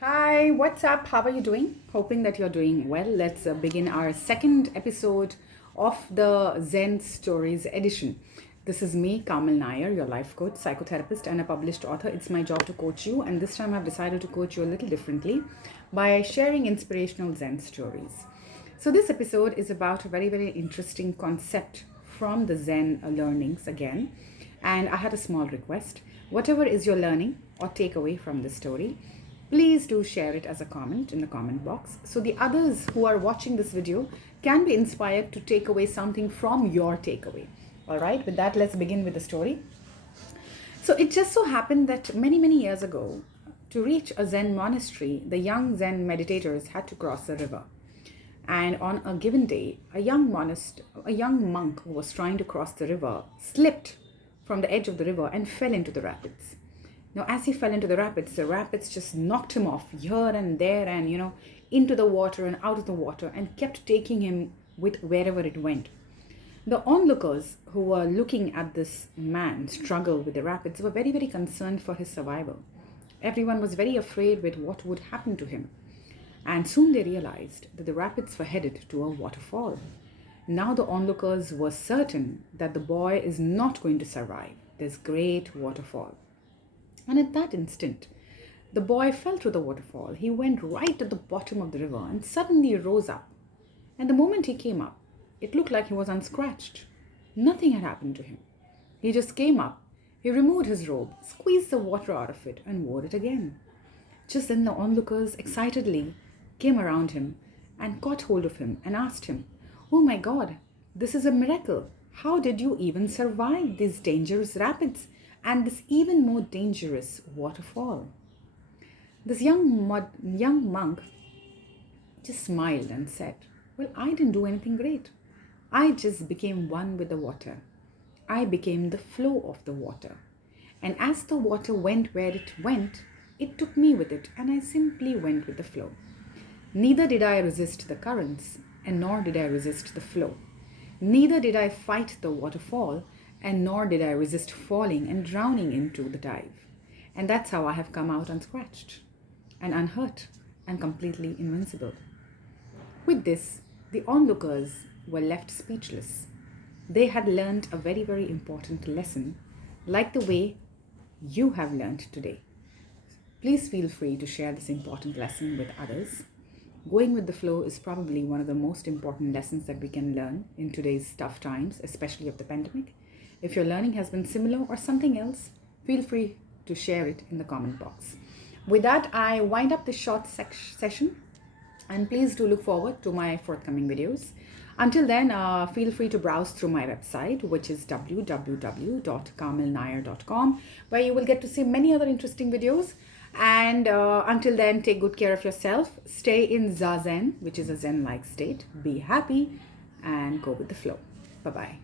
Hi, what's up? How are you doing? Hoping that you're doing well. Let's begin our second episode of the Zen Stories edition. This is me, Kamal Nair, your life coach, psychotherapist, and a published author. It's my job to coach you, and this time I've decided to coach you a little differently by sharing inspirational Zen stories. So, this episode is about a very, very interesting concept from the Zen learnings again. And I had a small request. Whatever is your learning or takeaway from the story, please do share it as a comment in the comment box so the others who are watching this video can be inspired to take away something from your takeaway. All right, with that, let's begin with the story. So it just so happened that many, many years ago, to reach a Zen monastery, the young Zen meditators had to cross a river. And on a given day, a young monk who was trying to cross the river slipped from the edge of the river and fell into the rapids. Now, as he fell into the rapids just knocked him off here and there and, into the water and out of the water and kept taking him with wherever it went. The onlookers who were looking at this man struggle with the rapids were very, very concerned for his survival. Everyone was very afraid with what would happen to him. And soon they realized that the rapids were headed to a waterfall. Now the onlookers were certain that the boy is not going to survive this great waterfall. And at that instant, the boy fell through the waterfall. He went right at the bottom of the river and suddenly rose up. And the moment he came up, it looked like he was unscratched. Nothing had happened to him. He just came up, he removed his robe, squeezed the water out of it, and wore it again. Just then the onlookers excitedly came around him and caught hold of him and asked him, "Oh my God, this is a miracle. How did you even survive these dangerous rapids and this even more dangerous waterfall?" This young monk just smiled and said, "Well, I didn't do anything great. I just became one with the water. I became the flow of the water. And as the water went where it went, it took me with it, and I simply went with the flow. Neither did I resist the currents, and nor did I resist the flow. Neither did I fight the waterfall, and nor did I resist falling and drowning into the dive. And that's how I have come out unscratched and unhurt and completely invincible." With this, the onlookers were left speechless. They had learned a very, very important lesson, like the way you have learned today. Please feel free to share this important lesson with others. Going with the flow is probably one of the most important lessons that we can learn in today's tough times, especially of the pandemic. If your learning has been similar or something else, feel free to share it in the comment box. With that, I wind up this short session, and please do look forward to my forthcoming videos. Until then, feel free to browse through my website, which is www.kamalnair.com, where you will get to see many other interesting videos. And until then, take good care of yourself. Stay in Zazen, which is a Zen-like state. Be happy and go with the flow. Bye-bye.